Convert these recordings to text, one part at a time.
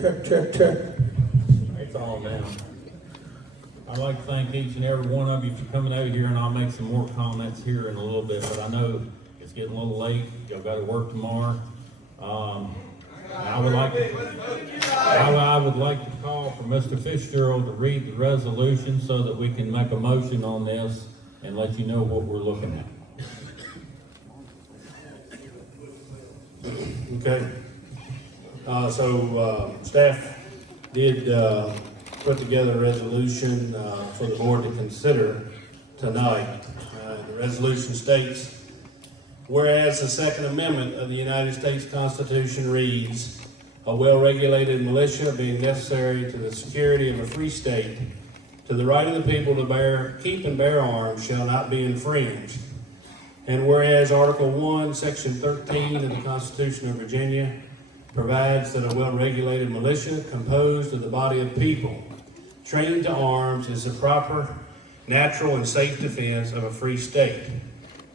Check, check, check. It's all down. I'd like to thank each and every one of you for coming over here, and I'll make some more comments here in a little bit, but I know it's getting a little late. Y'all got to work tomorrow. I would like to call for Mr. Fitzgerald to read the resolution so that we can make a motion on this and let you know what we're looking at. Okay. Staff did put together a resolution for the board to consider tonight. The resolution states, whereas the Second Amendment of the United States Constitution reads, a well-regulated militia being necessary to the security of a free state, to the right of the people to keep and bear arms shall not be infringed. And whereas Article 1, Section 13 of the Constitution of Virginia provides that a well-regulated militia composed of the body of people trained to arms is the proper, natural, and safe defense of a free state.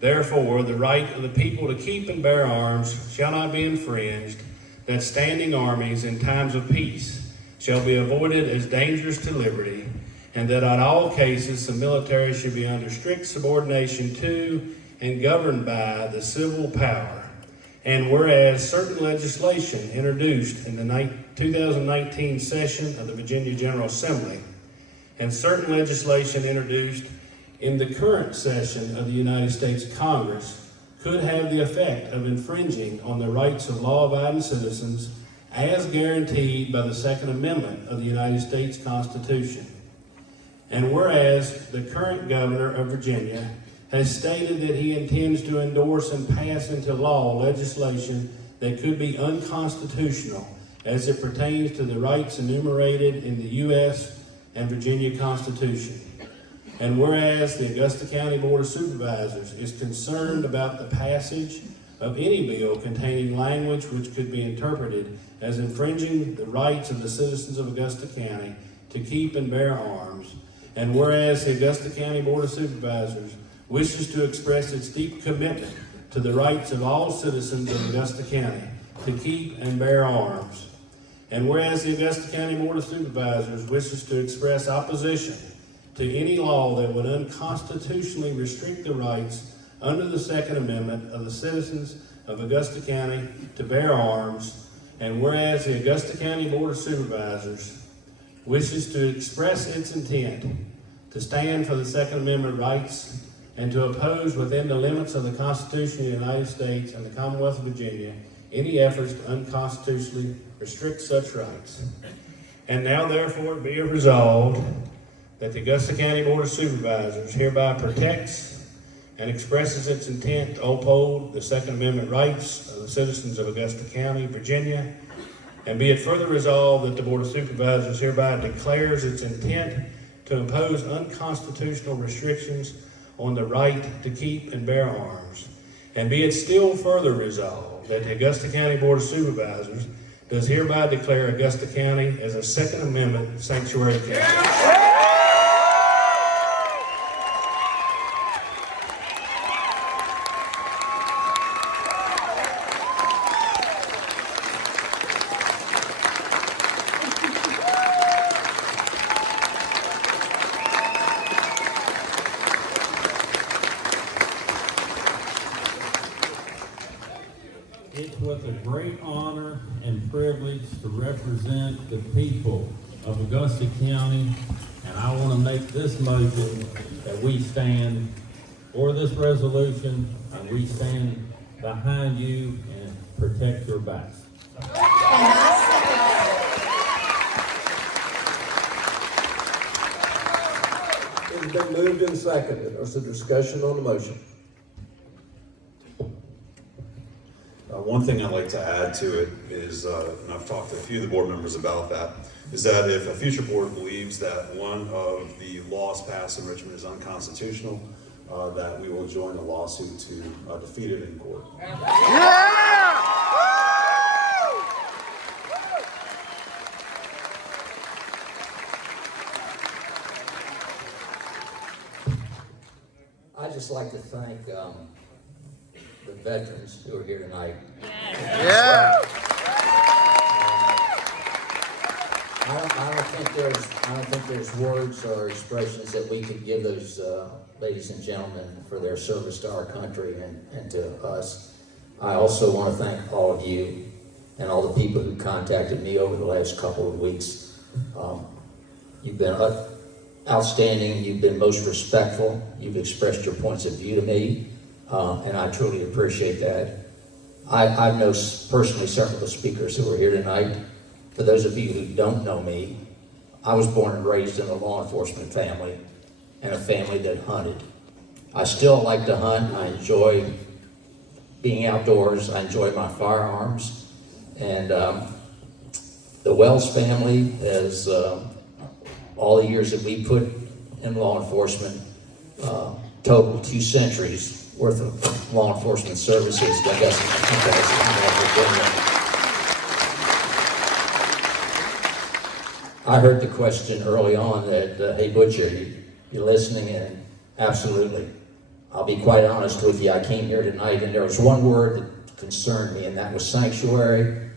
Therefore, the right of the people to keep and bear arms shall not be infringed, that standing armies in times of peace shall be avoided as dangerous to liberty, and that in all cases the military should be under strict subordination to and governed by the civil power. And whereas certain legislation introduced in the 2019 session of the Virginia General Assembly and certain legislation introduced in the current session of the United States Congress could have the effect of infringing on the rights of law-abiding citizens as guaranteed by the Second Amendment of the United States Constitution. And whereas the current governor of Virginia has stated that he intends to endorse and pass into law legislation that could be unconstitutional as it pertains to the rights enumerated in the U.S. and Virginia Constitution. And whereas the Augusta County Board of Supervisors is concerned about the passage of any bill containing language which could be interpreted as infringing the rights of the citizens of Augusta County to keep and bear arms, and whereas the Augusta County Board of Supervisors wishes to express its deep commitment to the rights of all citizens of Augusta County to keep and bear arms, and whereas the Augusta County Board of Supervisors wishes to express opposition to any law that would unconstitutionally restrict the rights under the Second Amendment of the citizens of Augusta County to bear arms, and whereas the Augusta County Board of Supervisors wishes to express its intent to stand for the Second Amendment rights and to oppose within the limits of the Constitution of the United States and the Commonwealth of Virginia any efforts to unconstitutionally restrict such rights. And now therefore be it resolved that the Augusta County Board of Supervisors hereby protects and expresses its intent to uphold the Second Amendment rights of the citizens of Augusta County, Virginia, and be it further resolved that the Board of Supervisors hereby declares its intent to impose unconstitutional restrictions on the right to keep and bear arms, and be it still further resolved that the Augusta County Board of Supervisors does hereby declare Augusta County as a Second Amendment sanctuary county. It's with a great honor and privilege to represent the people of Augusta County, and I want to make this motion that we stand for this resolution, and we stand behind you and protect your backs. It's been moved and seconded. There's a discussion on the motion. One thing I'd like to add to it is, and I've talked to a few of the board members about that, is that if a future board believes that one of the laws passed in Richmond is unconstitutional, that we will join a lawsuit to defeat it in court. I'd just like to thank the veterans who are here tonight. Yeah. I don't think there's words or expressions that we could give those ladies and gentlemen for their service to our country and to us. I also want to thank all of you and all the people who contacted me over the last couple of weeks. You've been outstanding. You've been most respectful. You've expressed your points of view to me, and I truly appreciate that. I know personally several of the speakers who are here tonight. For those of you who don't know me, I was born and raised in a law enforcement family and a family that hunted. I still like to hunt. I enjoy being outdoors. I enjoy my firearms. And the Wells family has, all the years that we put in law enforcement, total 2 centuries worth of law enforcement services. I guess I heard the question early on that, hey Butcher, you're listening in? Absolutely. I'll be quite honest with you, I came here tonight and there was one word that concerned me, and that was sanctuary.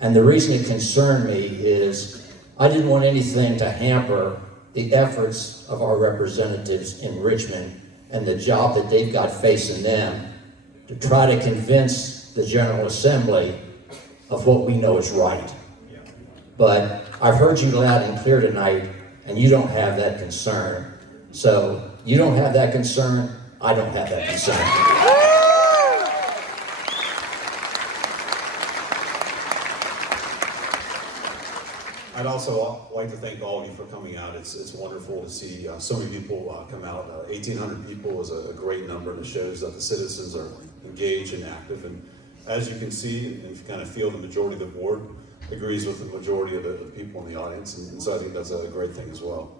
And the reason it concerned me is I didn't want anything to hamper the efforts of our representatives in Richmond and the job that they've got facing them to try to convince the General Assembly of what we know is right. But I've heard you loud and clear tonight, and you don't have that concern. So you don't have that concern, I don't have that concern. I'd also like to thank all of you for coming out. It's wonderful to see so many people come out. 1,800 people is a great number, and it shows that the citizens are engaged and active. And as you can see, and you kind of feel, the majority of the board agrees with the majority of the people in the audience, and so I think that's a great thing as well.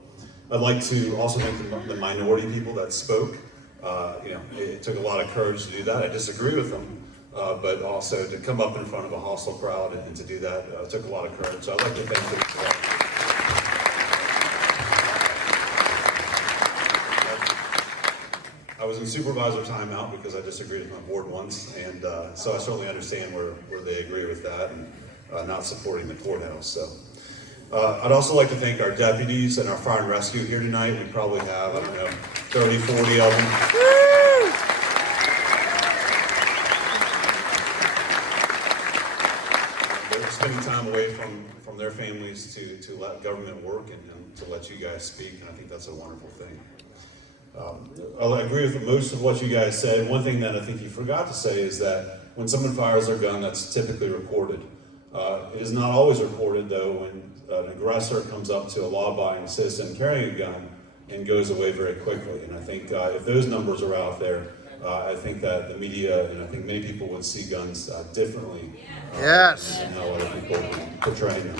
I'd like to also thank the minority people that spoke. It took a lot of courage to do that. I disagree with them, but also to come up in front of a hostile crowd and to do that took a lot of courage. So I'd like to thank them for that. I was in supervisor timeout because I disagreed with my board once, and so I certainly understand where they agree with that and not supporting the courthouse. So I'd also like to thank our deputies and our fire and rescue here tonight. We probably have, 30, 40 of them. They're spending time away from their families to let government work and to let you guys speak, and I think that's a wonderful thing. I agree with most of what you guys said. One thing that I think you forgot to say is that when someone fires their gun, that's typically recorded. It is not always recorded, though, when an aggressor comes up to a law-abiding citizen carrying a gun and goes away very quickly. And I think if those numbers are out there, I think that the media and I think many people would see guns differently. Yes. And how other people portray them.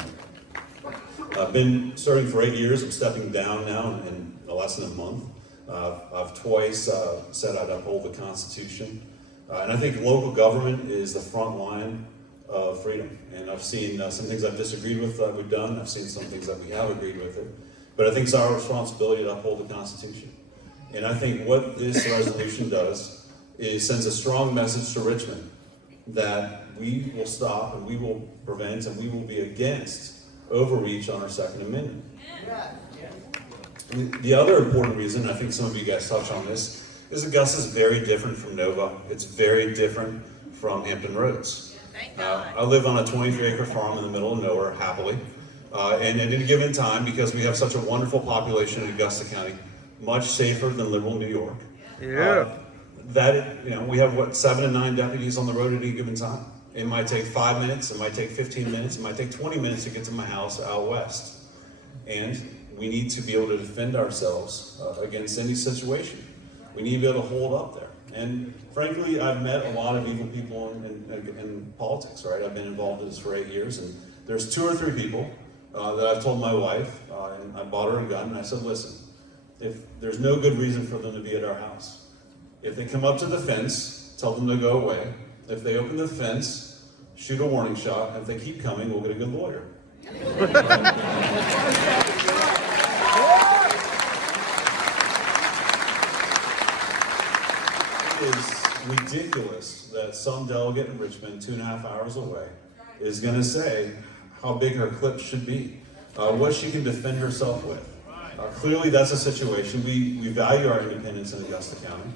I've been serving for 8 years. I'm stepping down now in less than a month. I've twice said I'd uphold the Constitution. And I think local government is the front line of freedom. And I've seen some things I've disagreed with that we've done. I've seen some things that we have agreed with it. But I think it's our responsibility to uphold the Constitution. And I think what this resolution does is sends a strong message to Richmond that we will stop and we will prevent and we will be against overreach on our Second Amendment. The other important reason, I think some of you guys touched on this, is Augusta is very different from Nova. It's very different from Hampton Roads. I live on a 23-acre farm in the middle of nowhere, happily. And at any given time, because we have such a wonderful population in Augusta County, much safer than liberal New York. Yeah. We have 7 to 9 deputies on the road at any given time. It might take 5 minutes, it might take 15 minutes, it might take 20 minutes to get to my house out west. And we need to be able to defend ourselves against any situation. We need to be able to hold up there. And frankly, I've met a lot of evil people in politics, right? I've been involved in this for 8 years, and there's 2 or 3 people that I've told my wife, and I bought her a gun, and I said, listen, if there's no good reason for them to be at our house, if they come up to the fence, tell them to go away. If they open the fence, shoot a warning shot, and if they keep coming, we'll get a good lawyer. It is ridiculous that some delegate in Richmond, 2.5 hours away, is going to say how big her clip should be. what she can defend herself with. Clearly, that's a situation. We value our independence in Augusta County,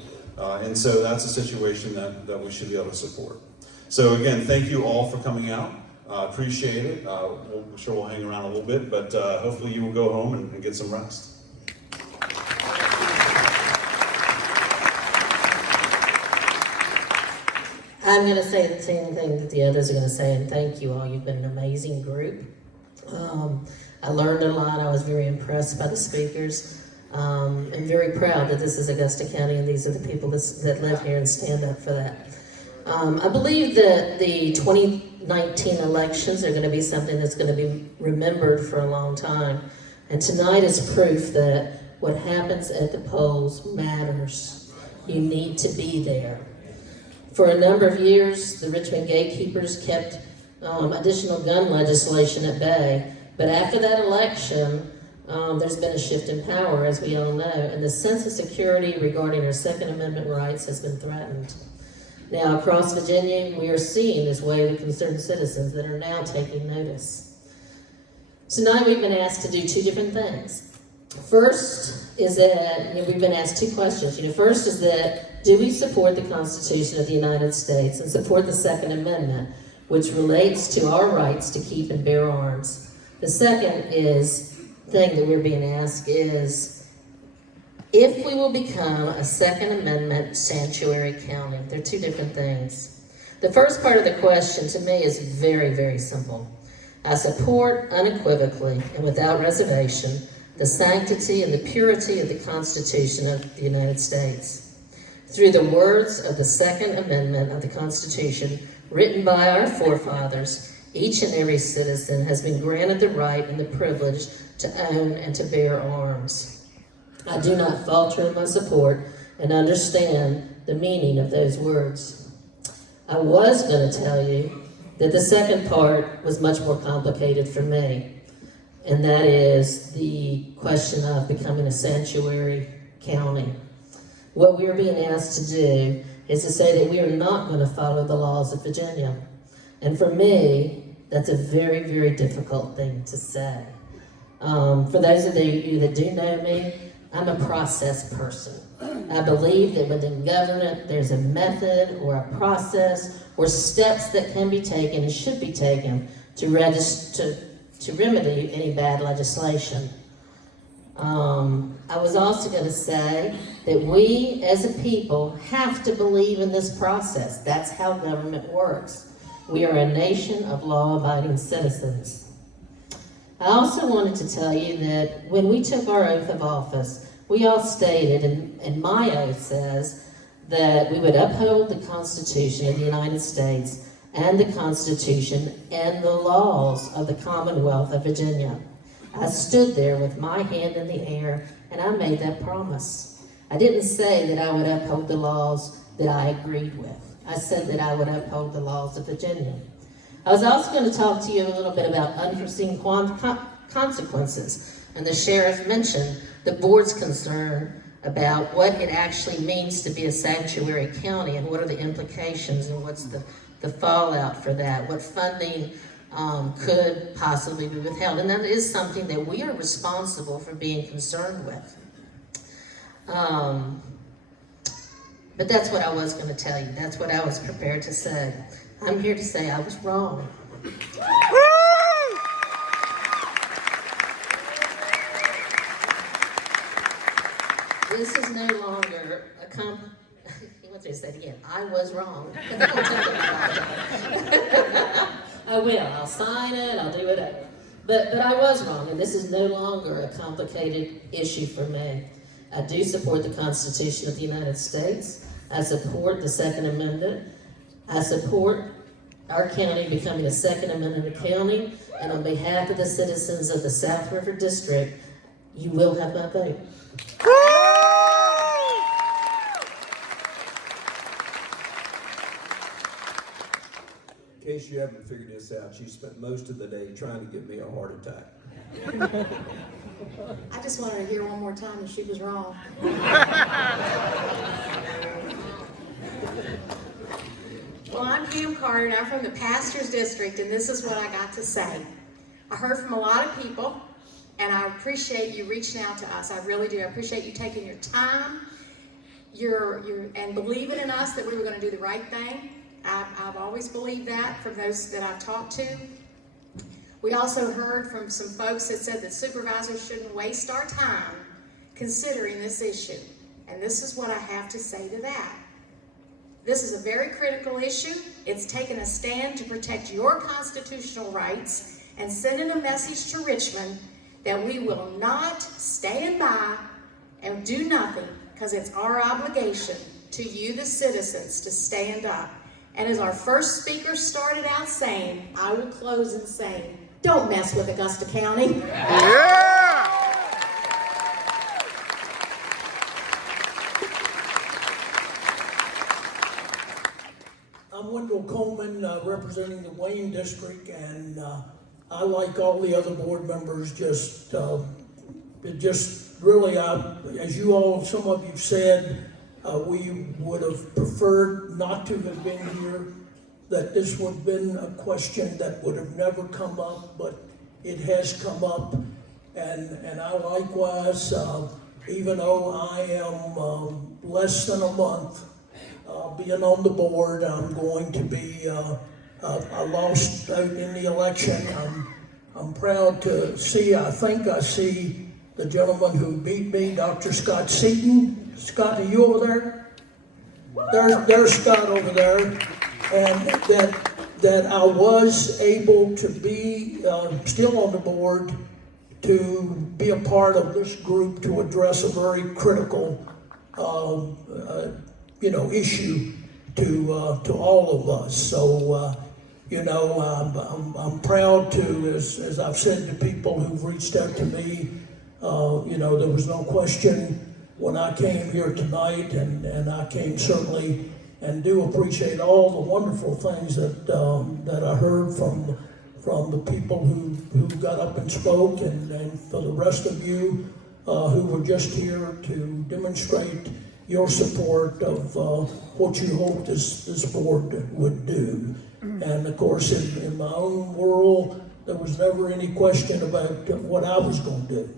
and so that's a situation that we should be able to support. So again, thank you all for coming out. Appreciate it. I'm sure we'll hang around a little bit, but hopefully you will go home and get some rest. I'm going to say the same thing that the others are going to say, and thank you all. You've been an amazing group. I learned a lot. I was very impressed by the speakers. I'm very proud that this is Augusta County, and these are the people that live here and stand up for that. I believe that the 2019 elections are going to be something that's going to be remembered for a long time. And tonight is proof that what happens at the polls matters. You need to be there. For a number of years, the Richmond gatekeepers kept additional gun legislation at bay. But after that election, there's been a shift in power, as we all know, and the sense of security regarding our Second Amendment rights has been threatened. Now, across Virginia, we are seeing this wave of concerned citizens that are now taking notice. Tonight, we've been asked to do two different things. First is that, we've been asked two questions. First is that, do we support the Constitution of the United States and support the Second Amendment, which relates to our rights to keep and bear arms? The second thing that we're being asked is, if we will become a Second Amendment sanctuary county. They're two different things. The first part of the question to me is very, very simple. I support unequivocally and without reservation the sanctity and the purity of the Constitution of the United States. Through the words of the Second Amendment of the Constitution, written by our forefathers, each and every citizen has been granted the right and the privilege to own and to bear arms. I do not falter in my support and understand the meaning of those words. I was going to tell you that the second part was much more complicated for me, and that is the question of becoming a sanctuary county. What we're being asked to do is to say that we are not going to follow the laws of Virginia. And for me, that's a very, very difficult thing to say. For those of you that do know me, I'm a process person. I believe that within government, there's a method or a process or steps that can be taken and should be taken to remedy any bad legislation. I was also going to say that we as a people have to believe in this process. That's how government works. We are a nation of law-abiding citizens. I also wanted to tell you that when we took our oath of office, we all stated, and my oath says, that we would uphold the Constitution of the United States and the Constitution and the laws of the Commonwealth of Virginia. I stood there with my hand in the air, and I made that promise. I didn't say that I would uphold the laws that I agreed with. I said that I would uphold the laws of Virginia. I was also going to talk to you a little bit about unforeseen consequences, and the sheriff mentioned the board's concern about what it actually means to be a sanctuary county and what are the implications and what's the fallout for that, what funding could possibly be withheld. And that is something that we are responsible for being concerned with. But that's what I was going to tell you. That's what I was prepared to say. I'm here to say I was wrong. This is no longer he wants me to say it again. I was wrong. I will. I'll sign it. I'll do whatever. But I was wrong, and this is no longer a complicated issue for me. I do support the Constitution of the United States. I support the Second Amendment. I support our county becoming a Second Amendment county, and on behalf of the citizens of the South River District, you will have my vote. In case you haven't figured this out, she spent most of the day trying to give me a heart attack. I just wanted to hear one more time that she was wrong. Well, I'm Pam Carter, and I'm from the Pastor's District, and this is what I got to say. I heard from a lot of people, and I appreciate you reaching out to us. I really do. I appreciate you taking your time, and believing in us that we were going to do the right thing. I've always believed that from those that I've talked to. We also heard from some folks that said that supervisors shouldn't waste our time considering this issue. And this is what I have to say to that. This is a very critical issue. It's taken a stand to protect your constitutional rights and sending a message to Richmond that we will not stand by and do nothing, because it's our obligation to you, the citizens, to stand up. And as our first speaker started out saying, I will close in saying, don't mess with Augusta County. Yeah! I'm Wendell Coleman, representing the Wayne District, and I, like all the other board members, just really, as you all, some of you said, we would have preferred not to have been here, that this would have been a question that would have never come up, but it has come up, and I likewise, even though I am less than a month being on the board, I'm going to be, I lost out in the election. I'm proud to see, I think I see the gentleman who beat me, Dr. Scott Seaton. Scott, are you over there? There's Scott over there. And that I was able to be still on the board to be a part of this group to address a very critical issue to all of us. So, I'm proud to, as I've said to people who've reached out to me, there was no question when I came here tonight, and I came certainly and do appreciate all the wonderful things that I heard from the people who got up and spoke, and for the rest of you who were just here to demonstrate your support of what you hoped this board would do. And of course, in my own world, there was never any question about what I was going to do.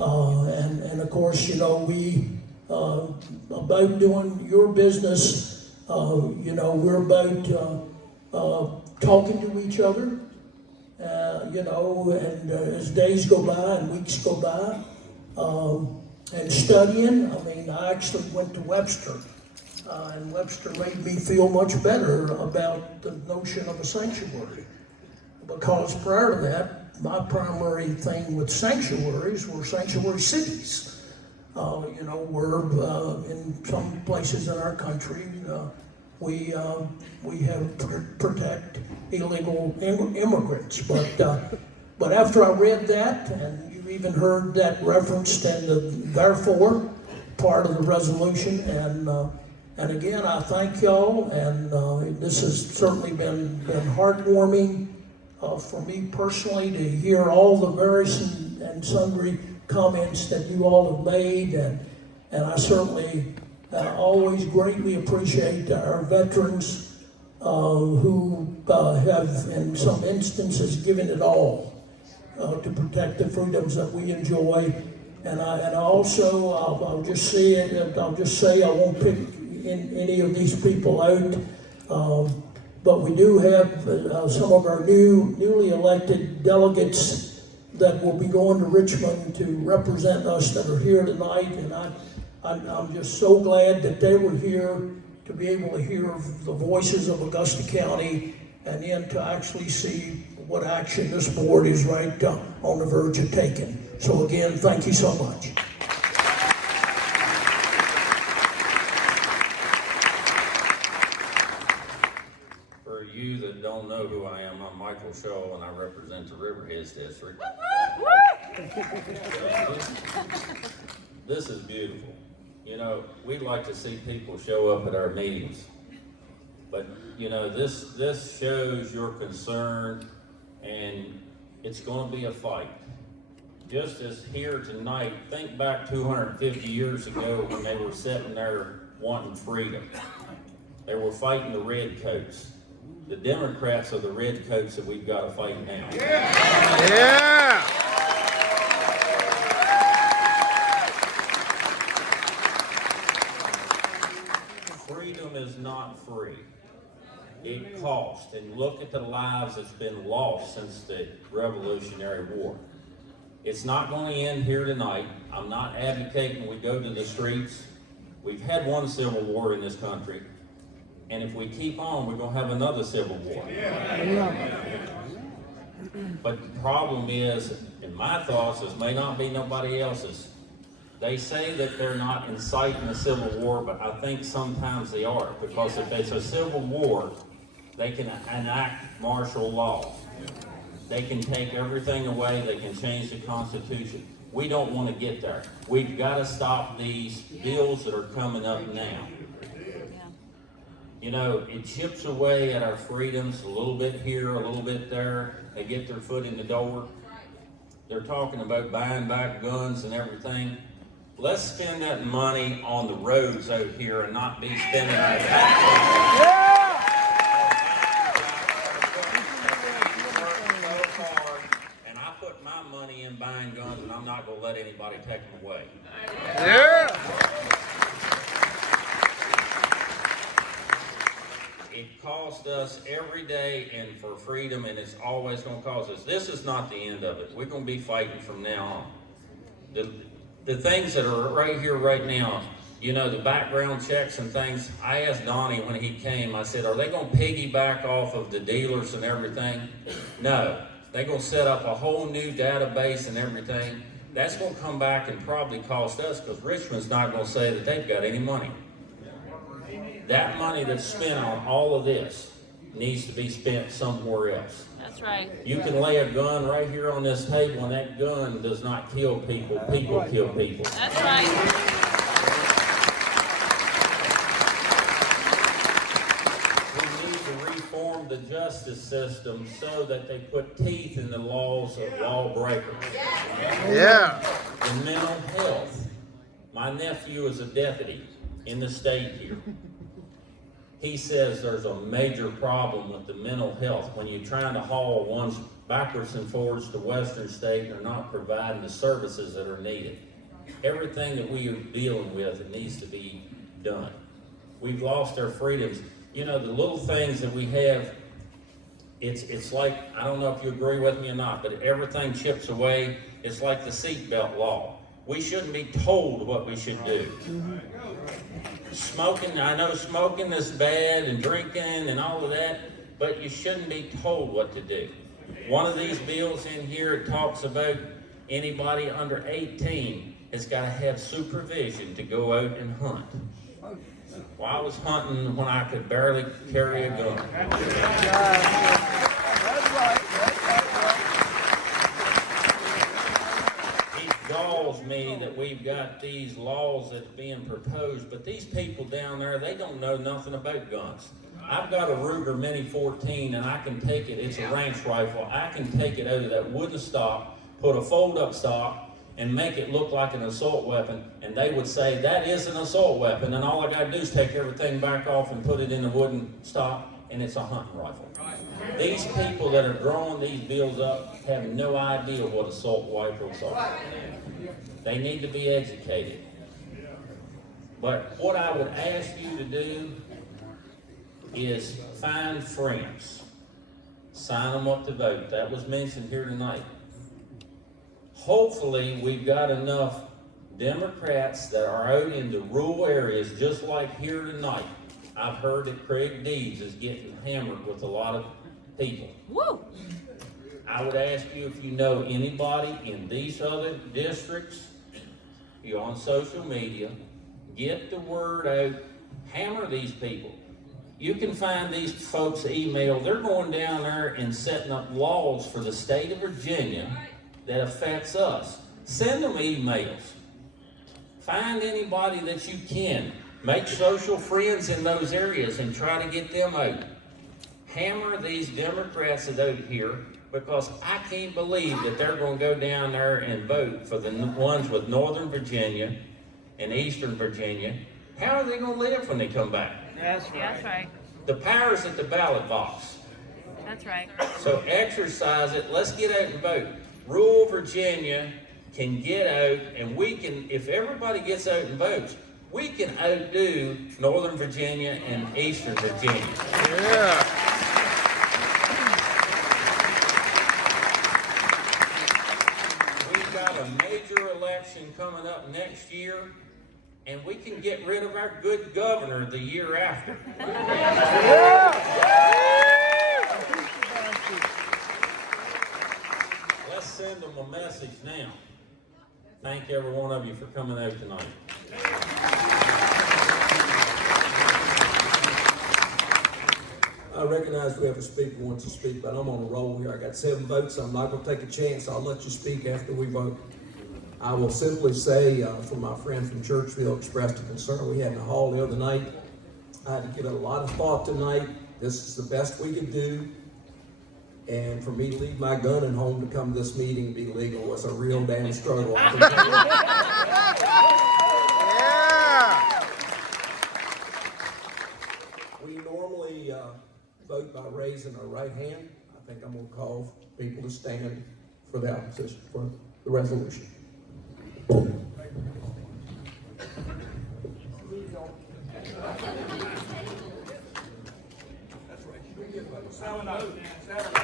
And of course, we about doing your business, we're about talking to each other, and as days go by and weeks go by, and studying. I mean, I actually went to Webster, and Webster made me feel much better about the notion of a sanctuary, because prior to that, my primary thing with sanctuaries were sanctuary cities. We're in some places in our country, we have to protect illegal immigrants, but after I read that, and you even heard that referenced in the therefore part of the resolution, and again, I thank y'all, and this has certainly been heartwarming for me personally to hear all the various and sundry comments that you all have made, and I certainly always greatly appreciate our veterans who have, in some instances, given it all to protect the freedoms that we enjoy. And I also, I'll just say I won't pick any of these people out, but we do have some of our newly elected delegates that will be going to Richmond to represent us that are here tonight, and I'm just so glad that they were here to be able to hear the voices of Augusta County, and then to actually see what action this board is right on the verge of taking. So again, thank you so much. For you that don't know who I am, I'm Michael Shaw, and I represent the Riverheads District. This is beautiful. We'd like to see people show up at our meetings. But, this shows your concern, and it's going to be a fight. Just as here tonight, think back 250 years ago when they were sitting there wanting freedom. They were fighting the redcoats. The Democrats are the redcoats that we've got to fight now. Yeah. Freedom is not free. It costs. And look at the lives that's been lost since the Revolutionary War. It's not going to end here tonight. I'm not advocating we go to the streets. We've had one civil war in this country. And if we keep on, we're going to have another civil war. But the problem is, in my thoughts, this may not be nobody else's. They say that they're not inciting a civil war, but I think sometimes they are. Because if it's a civil war, they can enact martial law. They can take everything away. They can change the Constitution. We don't want to get there. We've got to stop these bills that are coming up now. You know, it chips away at our freedoms a little bit here, a little bit there. They get their foot in the door. They're talking about buying back guns and everything. Let's spend that money on the roads out here and not be spending our tax money. And I put my money in buying guns, and I'm not going to let anybody take them away. Yeah. It costs us every day and for freedom, and it's always going to cost us. This is not the end of it. We're going to be fighting from now on. The things that are right here, right now, you know, the background checks and things, I asked Donnie when he came, I said, are they going to piggyback off of the dealers and everything? No. They're going to set up a whole new database and everything. That's going to come back and probably cost us, because Richmond's not going to say that they've got any money. That money that's spent on all of this needs to be spent somewhere else. That's right. You can lay a gun right here on this table, and that gun does not kill people. People kill people. That's right. We need to reform the justice system so that they put teeth in the laws of lawbreakers. Yeah. And mental health. My nephew is a deputy in the state here. He says there's a major problem with the mental health. When you're trying to haul ones backwards and forwards to Western State, they're not providing the services that are needed. Everything that we are dealing with, it needs to be done. We've lost our freedoms. You know, the little things that we have, it's like, I don't know if you agree with me or not, but everything chips away. It's like the seatbelt law. We shouldn't be told what we should do. Smoking, I know smoking is bad, and drinking and all of that, but you shouldn't be told what to do. One of these bills in here, it talks about anybody under 18 has got to have supervision to go out and hunt. Well, I was hunting when I could barely carry a gun. Galls me that we've got these laws that's being proposed, but these people down there, they don't know nothing about guns. I've got a Ruger Mini 14, and I can take it, it's a ranch rifle, I can take it out of that wooden stock, put a fold-up stock, and make it look like an assault weapon, and they would say, that is an assault weapon, and all I gotta do is take everything back off and put it in the wooden stock, and it's a hunting rifle. These people that are drawing these bills up have no idea what assault rifles are. They need to be educated. But what I would ask you to do is find friends. Sign them up to vote. That was mentioned here tonight. Hopefully, we've got enough Democrats that are out in the rural areas, just like here tonight. I've heard that Craig Deeds is getting hammered with a lot of people. Woo! I would ask you if you know anybody in these other districts, you're on social media, get the word out, hammer these people. You can find these folks' email. They're going down there and setting up laws for the state of Virginia that affects us. Send them emails. Find anybody that you can. Make social friends in those areas and try to get them out. Hammer these Democrats out here, because I can't believe that they're going to go down there and vote for the ones with Northern Virginia and Eastern Virginia. How are they going to live when they come back? That's right. The power's at the ballot box. That's right. So exercise it, let's get out and vote. Rural Virginia can get out, and we can, if everybody gets out and votes, we can outdo Northern Virginia and Eastern Virginia. Yeah. We've got a major election coming up next year, and we can get rid of our good governor the year after. Let's send them a message now. Thank every one of you for coming out tonight. I recognize we have a speaker who wants to speak, but I'm on a roll here. I got 7 votes. I'm not going to take a chance. I'll let you speak after we vote. I will simply say, from my friend from Churchville expressed a concern we had in the hall the other night. I had to give it a lot of thought tonight. This is the best we could do. And for me to leave my gun at home to come to this meeting and be legal was a real damn struggle. Yeah. We normally vote by raising our right hand. I think I'm going to call people to stand for the opposition, for the resolution. That's right.